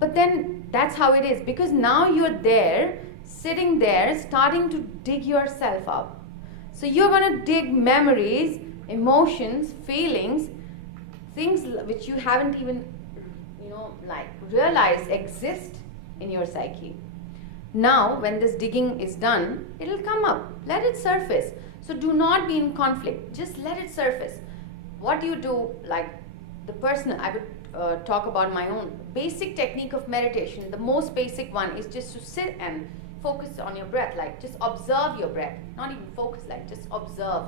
But then that's how it is, because now you're there, sitting there, starting to dig yourself up. So you're going to dig memories, emotions, feelings, things which you haven't even, like realized exist in your psyche. Now, when this digging is done, it'll come up. Let it surface. So do not be in conflict. Just let it surface. What you do, like the personal, I would talk about my own basic technique of meditation. The most basic one is just to sit and focus on your breath. Like just observe your breath. Not even focus, like just observe.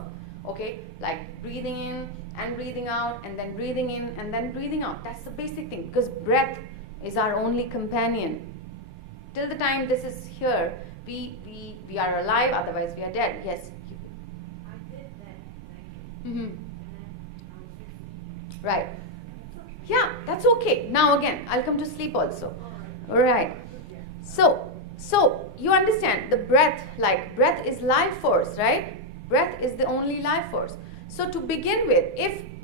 Okay? Like breathing in and breathing out, and then breathing in and then breathing out. That's the basic thing, because breath is our only companion. Till the time this is here, we are alive, otherwise we are dead. Yes? I did that. Mm-hmm. And then I was 60. Right. Yeah, that's okay. Now again, I'll come to sleep also. Alright. So you understand the breath, like breath is life force, right? Breath is the only life force. So to begin with,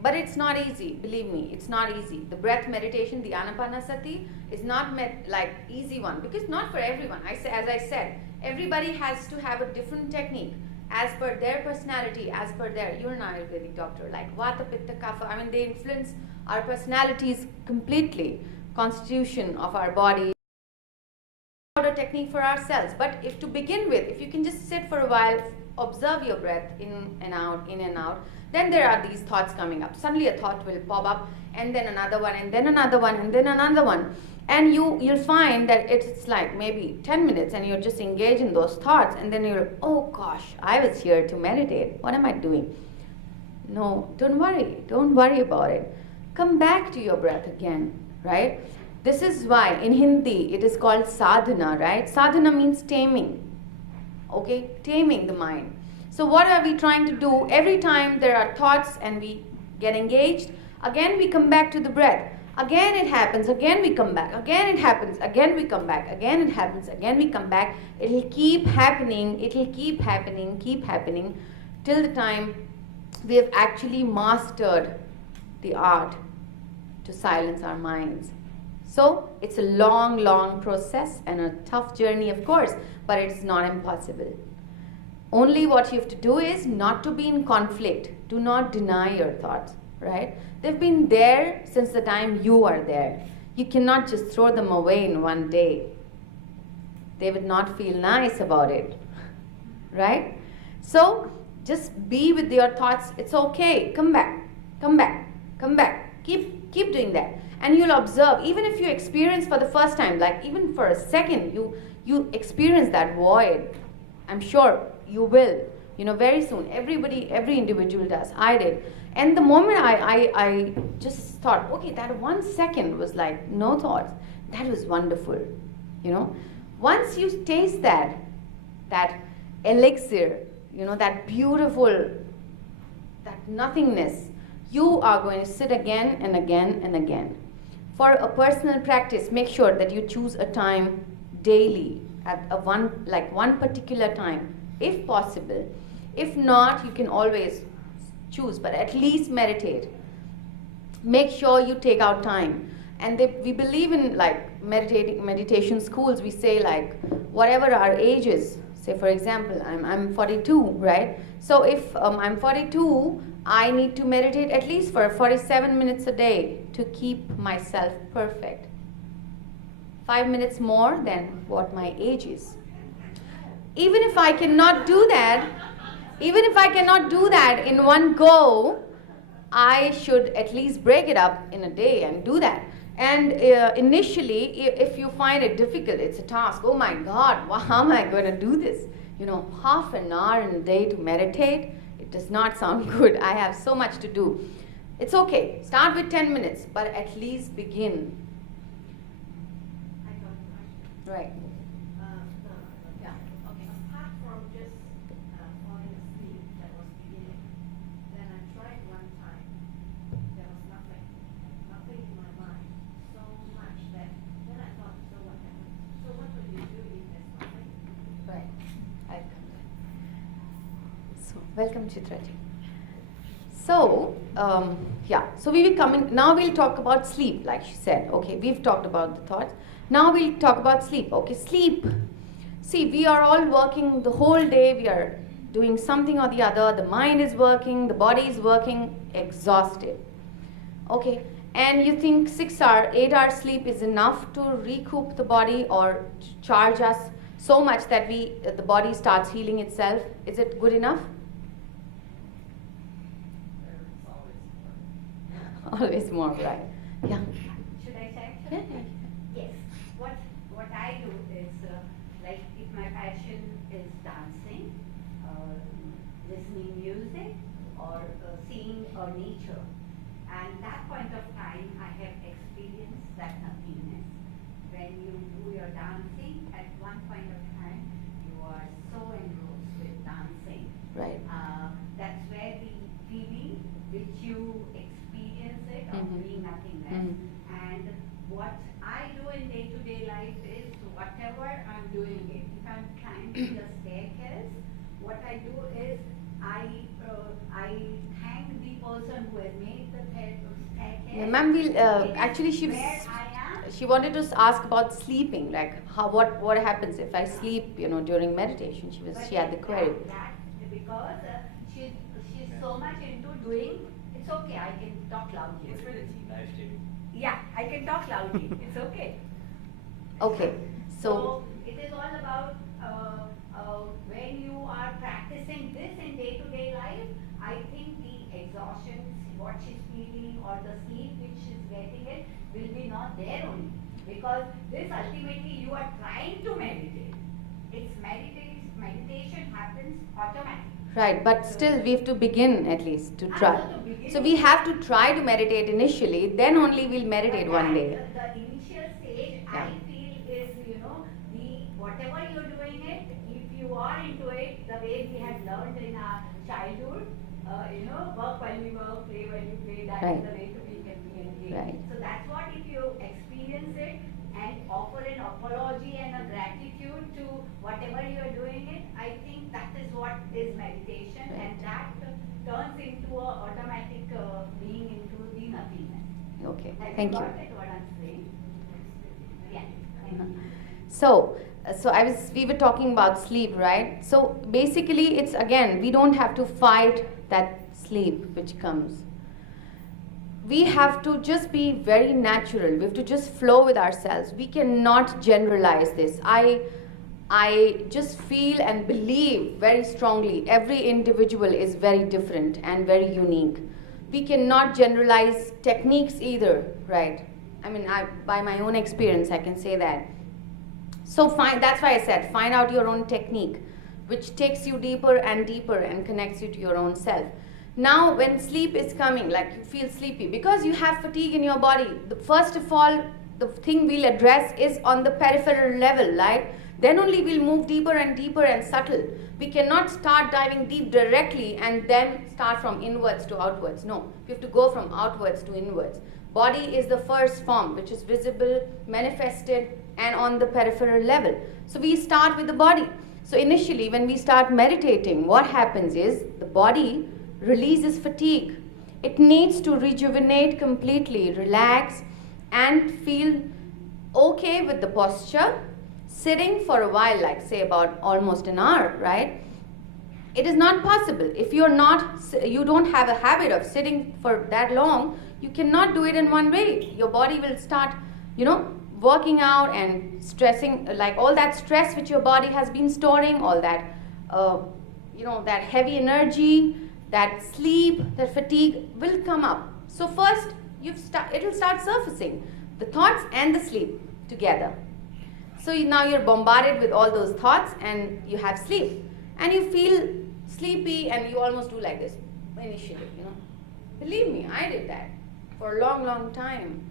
but it's not easy, believe me, it's not easy. The breath meditation, the Anapanasati, is not like easy one, because not for everyone. As I said, everybody has to have a different technique as per their personality, as per their, you're an Ayurvedic doctor, like Vata, Pitta, Kapha, I mean they influence our personalities completely, constitution of our body, a technique for ourselves. But if to begin with, if you can just sit for a while, observe your breath in and out, then there are these thoughts coming up. Suddenly a thought will pop up, and then another one, and then another one, and then another one. And you'll find that it's like maybe 10 minutes and you're just engaged in those thoughts, and then you're, oh gosh, I was here to meditate. What am I doing? No, don't worry about it. Come back to your breath again, right? This is why in Hindi it is called sadhana, right? Sadhana means taming. Okay, taming the mind. So what are we trying to do? Every time there are thoughts and we get engaged, again we come back to the breath. Again it happens, again we come back. Again it happens, again we come back. Again it happens, again we come back. It'll keep happening, keep happening till the time we have actually mastered the art to silence our minds. So it's a long process and a tough journey, of course, but it's not impossible. Only what you have to do is not to be in conflict. Do not deny your thoughts, right? They've been there since the time you are there. You cannot just throw them away in one day. They would not feel nice about it, right? So just be with your thoughts. It's okay. Come back. Keep doing that. And you'll observe, even if you experience for the first time, like even for a second, you experience that void. I'm sure you will, very soon. Every individual does. I did. And the moment I just thought, okay, that 1 second was like no thoughts. That was wonderful, Once you taste that elixir, that beautiful, that nothingness, you are going to sit again and again and again. For a personal practice, make sure that you choose a time daily at one particular time, if possible. If not, you can always choose, but at least meditate. Make sure you take out time. And we believe in like meditation schools. We say like whatever our age is. Say for example, I'm 42, right? So if I'm 42, I need to meditate at least for 47 minutes a day to keep myself perfect. 5 minutes more than what my age is. Even if I cannot do that in one go, I should at least break it up in a day and do that. And initially, if you find it difficult, it's a task. Oh my God, how am I going to do this? Half an hour in a day to meditate, it does not sound good. I have so much to do. It's okay. Start with 10 minutes, but at least begin. I got a question. Right. Yeah. Okay. Apart from just falling asleep, that was beginning. Then I tried one time. There was nothing in my mind. So much that then I thought, so what happened? So what would you do if there's nothing? Right. I'll come back. So, welcome Chitraji. So, yeah, so we will coming, now we'll talk about sleep, like she said. Okay, we've talked about the thoughts. Now we'll talk about sleep. Okay, sleep. See, we are all working the whole day, we are doing something or the other, the mind is working, the body is working, exhausted. Okay, and you think 6 hour, 8 hour sleep is enough to recoup the body or charge us so much that the body starts healing itself? Is it good enough? Always more, right? Yeah. Should I say? Yeah, yeah. Yes. What I do is like if my passion is dancing, listening music, or seeing nature, and that point of time I have experienced that nothingness. When you do your dancing, at one point of time you are so engrossed with dancing. Right. That's where the feeling which you experience it of Mhm. being nothingness. Mhm. And what I do in day-to-day life is whatever I'm doing it. If I'm climbing the staircase, what I do is I thank the person who has made the staircase. Yeah, ma'am, we'll It is actually where I am. she wanted to ask about sleeping, like what happens if I sleep, during meditation. She had the query. That because she's so much into doing. It's okay. I can talk loudly. It's for the team live stream. Yeah, I can talk loudly. It's okay. Okay, so it is all about when you are practicing this in day-to-day life. I think the exhaustion, what she's feeling, or the sleep which she's getting it, will be not there only. Because this ultimately you are trying to meditate. It's meditation happens automatically. right, but still we have to begin at least to try. to begin So we have to try to meditate initially, then only we'll meditate But one that, day. The initial stage, Yeah. I feel, is the whatever you're doing it. If you are into it, the way we had learned in our childhood, work while you work, play while you play. That Right. is the way to be engaged. Right. So that's what if you experience it and offer an apology and a gratitude to whatever you are doing it. I think that is what is meditation, Right. and that turns into a automatic being into the nothingness. Okay, Have thank you. got it, what I'm saying? Yeah, thank you. So we were talking about sleep, right? So basically it's again, we don't have to fight that sleep which comes. We have to just be very natural. We have to just flow with ourselves. We cannot generalize this. I just feel and believe very strongly every individual is very different and very unique. We cannot generalize techniques either, right? I mean, by my own experience, I can say that. So that's why I said, find out your own technique, which takes you deeper and deeper and connects you to your own self. Now, when sleep is coming, like you feel sleepy, because you have fatigue in your body, first of all, the thing we'll address is on the peripheral level, right? Then only we'll move deeper and deeper and subtle. We cannot start diving deep directly and then start from inwards to outwards. No, we have to go from outwards to inwards. Body is the first form, which is visible, manifested, and on the peripheral level. So we start with the body. So initially, when we start meditating, what happens is the body releases fatigue. It needs to rejuvenate completely, relax, and feel okay with the posture. Sitting for a while, like say about almost an hour, right? It is not possible. If you don't have a habit of sitting for that long, you cannot do it in one way. Your body will start, working out and stressing, like all that stress which your body has been storing, all that, that heavy energy, that sleep, that fatigue will come up. So first, it'll start surfacing, the thoughts and the sleep together. So now you're bombarded with all those thoughts and you have sleep. And you feel sleepy and you almost do like this initially, Believe me, I did that for a long, long time.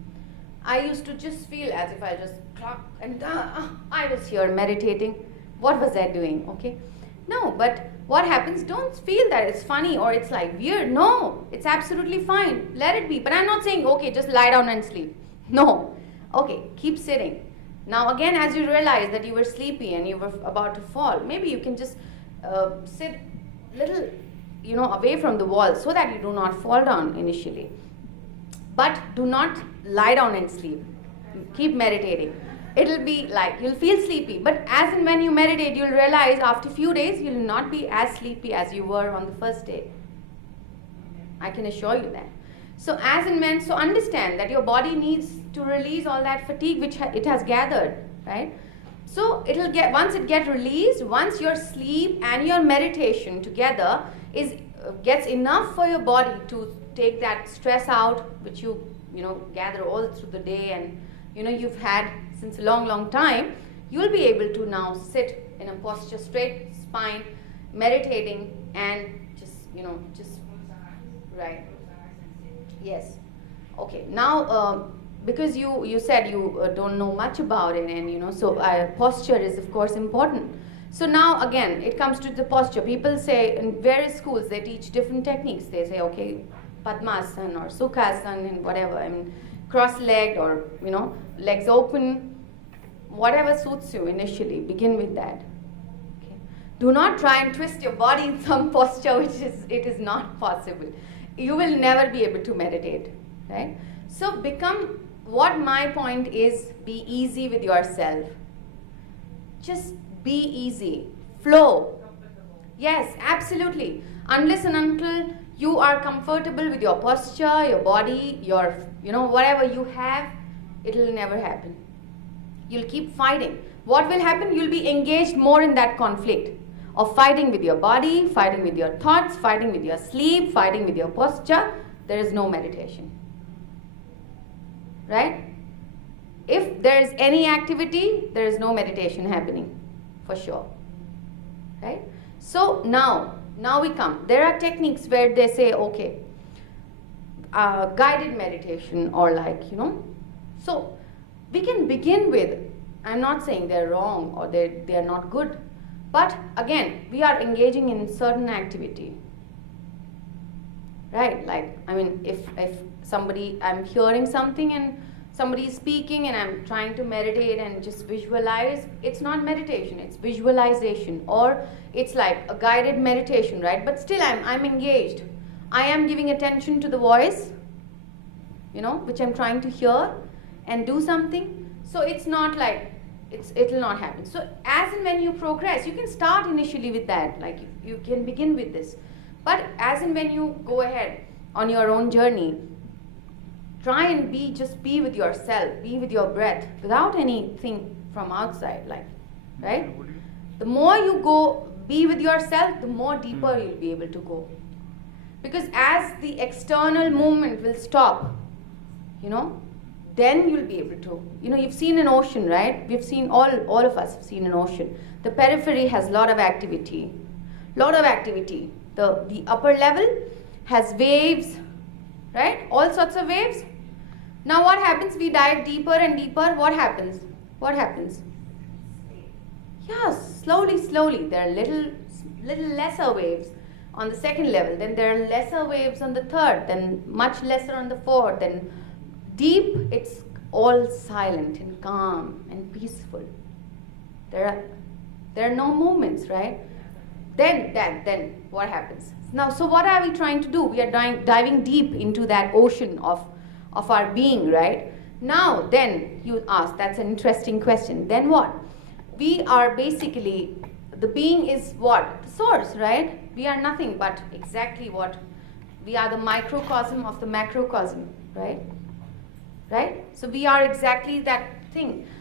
I used to just feel as if I just clock and I was here meditating. What was I doing? Okay. No, but what happens? Don't feel that it's funny or it's like weird. No, it's absolutely fine. Let it be. But I'm not saying, okay, just lie down and sleep. No. Okay, keep sitting. Now again, as you realize that you were sleepy and you were about to fall, maybe you can just sit little, away from the wall so that you do not fall down initially. But do not lie down and sleep. Keep meditating. It'll be like you'll feel sleepy, but as and when you meditate, you'll realize after a few days you'll not be as sleepy as you were on the first day. I can assure you that. So as and when, so understand that your body needs to release all that fatigue which it has gathered, right? So it'll get, once it gets released, once your sleep and your meditation together gets enough for your body to take that stress out which you gather all through the day and you've had since a long time, you'll be able to now sit in a posture, straight spine, meditating, and just right. Yes. Okay. Now, because you said you don't know much about it, and so posture is of course important. So now again, it comes to the posture. People say in various schools they teach different techniques. They say, okay, Padmasana or Sukhasana and whatever, cross-legged or legs open, whatever suits you initially. Begin with that. Okay. Do not try and twist your body in some posture it is not possible. You will never be able to meditate, right? So what my point is, be easy with yourself. Just be easy. Flow. Yes, absolutely. Unless and until you are comfortable with your posture, your body, your, whatever you have, it will never happen. You'll keep fighting. What will happen? You'll be engaged more in that conflict of fighting with your body, fighting with your thoughts, fighting with your sleep, fighting with your posture. There is no meditation. Right? If there is any activity, there is no meditation happening, for sure. Right? So now we come. There are techniques where they say, okay, guided meditation or So we can begin with, I'm not saying they're wrong or they're not good, but again, we are engaging in certain activity. Right? If somebody, I'm hearing something and somebody is speaking and I'm trying to meditate and just visualize, it's not meditation, it's visualization, or it's like a guided meditation, right? But still I'm engaged. I am giving attention to the voice, which I'm trying to hear and do something. So it's not like, it'll not happen. So as and when you progress, you can start initially with that, like you can begin with this. But as and when you go ahead on your own journey, try and just be with yourself, be with your breath, without anything from outside, right? The more you go be with yourself, the more deeper you'll be able to go. Because as the external movement will stop, then you'll be able to, you've seen an ocean, right? We've seen, all of us have seen an ocean. The periphery has a lot of activity. The upper level has waves, right? All sorts of waves. Now what happens? We dive deeper and deeper. What happens? Yes, slowly. There are little lesser waves on the second level. Then there are lesser waves on the third. Then much lesser on the fourth. Then deep, it's all silent and calm and peaceful. There are no movements, right? Then what happens? Now, so what are we trying to do? We are diving deep into that ocean of our being, right? Now, then you ask, that's an interesting question. Then what? We are basically, the being is what? The source, right? We are nothing but exactly what? We are the microcosm of the macrocosm, right? Right? So we are exactly that thing.